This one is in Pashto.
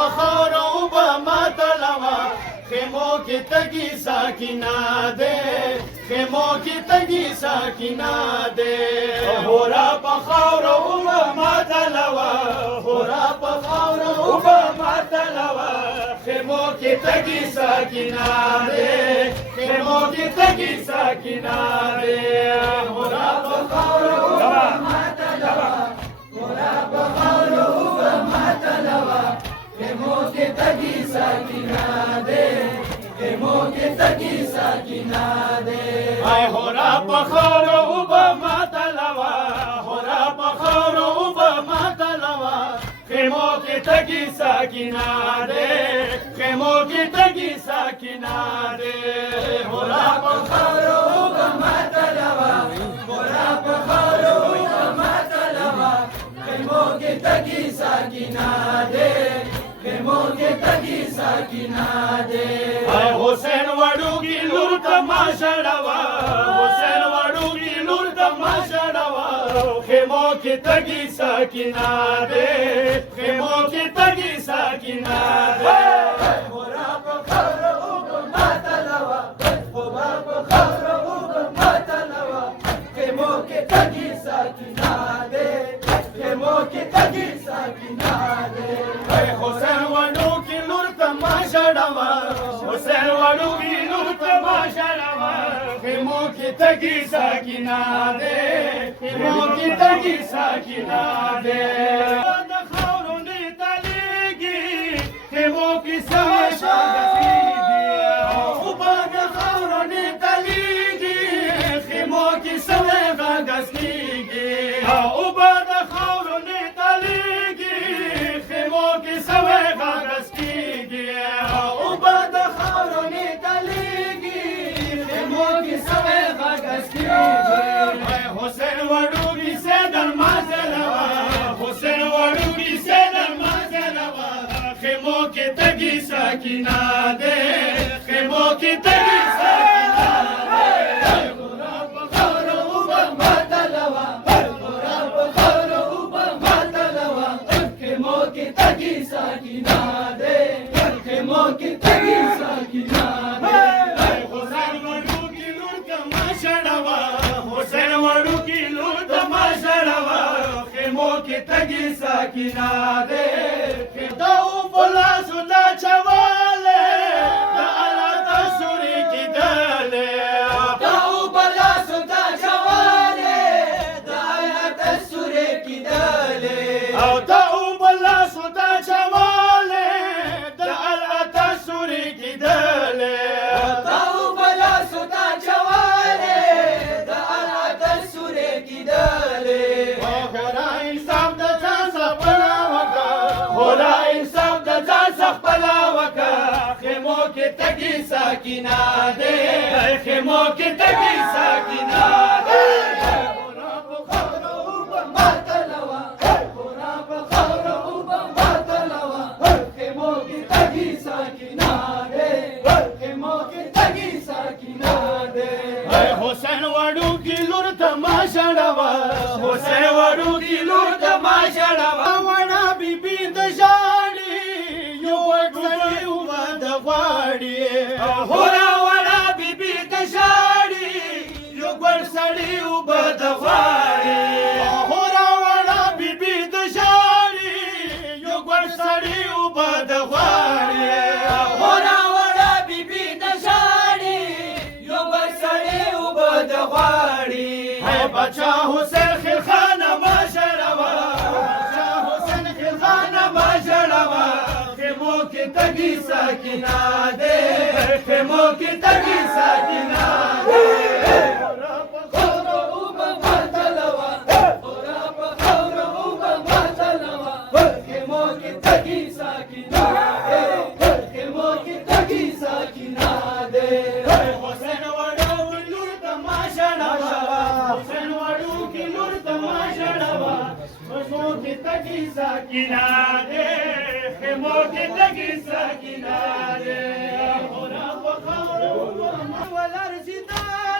پخور او با ماتلوا خیمو کی تگی ساکینا دے خیمو کی تگی ساکینا دے ہورا پخور او با ماتلوا ہورا پخور او با ماتلوا خیمو کی تگی ساکینا دے خیمو کی تگی ساکینا دے ہورا پخور او با ماتلوا ہورا پخور او با ماتلوا خیمو کی تگی ساکینا دے خیمو کی تگی ساکینا دے اے ہورا پخور او با ماتلوا ہورا پخور او با ماتلوا خیمو کی تگی ساکینا دے خیمو کی تگی ساکینا دے ہورا پخور او با ماتلوا ہورا پخور او با ماتلوا خیمو کی تگی ساکینا دے خیمو کی تگی ساکینا دے اے حسین وڑو کی لور تماشا ڈوا حسین وڑو کی لور تماشا ڈوا خیمو کی تگی ساکینا دے خیمو کی تگی ساکینا دے ہورا پخور او با ماتلوا ہورا پخور او با ماتلوا خیمو کی تگی ساکینا دے خیمو کی تگی ساکینا دے اے حسین وڑو کی لور تماشا ڈوا حسین وڑو کی لور تماشا ڈوا خیمو کی تگی ساکینا دے خیمو کی تگی ساکینا دے د خاورو نه تلیږي خیمو کی سماشا غسیږي او د خاورو نه تلیږي خیمو کی سماشا غسیږي او د خاورو نه تلیږي خیمو کی سماشا غسیږي او د خاورو نه تلیږي خیمو کی سماشا غسیږي حسین وڑو کی سیدن مازلوا حسین وڑو کی سیدن مازلوا خیمو کی تگی ساکینا دے خیمو کی تگی ساکینا دے ہورا پخور او با ماتلوا ہورا پخور او با ماتلوا خیمو کی تگی ساکینا دے خیمو کی تگی ساکینا دے حسین وڑو کی لور تماشا ڈوا حسین وڑو کی لور تماشا ڈوا خیمو کی تگی ساکینا دے داو بلا سودا چواله دا الله تسوری کی دله داو بلا سودا چواله دا الله تسوری کی دله او داو بلا سودا چواله دا الله تسوری کی دله داو بلا سودا چواله دا الله تسوری کی دله هورا انصاف د ځان سپلا وکا هورا انصاف د ځان سپلا وکا خیمو کی تگی ساکینا دے خیمو کی تگی ساکینا دے ہورا پخور او با ماتلوا ہورا پخور او با ماتلوا خیمو کی تگی ساکینا دے خیمو کی تگی ساکینا دے حسین وڑو کی لور تماشا ڈوا حسین وڑو کی لور تماشا ڈوا وڑا بی بی د شاڑی یو وڑی او د غواڑی ہورا وڑا بی بی د شاڑی یو ګل سړی او د غواڑی ہورا وڑا بی بی د شاڑی یو ګل سړی او د غواڑی ہورا وڑا بی بی د شاڑی یو ګل سړی او د غواړي ہے بچا حسین خیل خان ماشروا بچا حسین خیل خان ماشروا خیمو کی تگی ساکینا دے خیمو کی تگی ساکینا دے ہورا پخور او با ماتلوا ہورا پخور او با ماتلوا خیمو کی تگی ساکینا دے خیمو کی تگی ساکینا دے حسین وڑو کی لور تماشا ڈوا حسین وڑو کی لور تماشا ڈوا خیمو کی تگی ساکینا دے خیمو کی تگی ساکینا دے ہورا پخور او با ماتلوا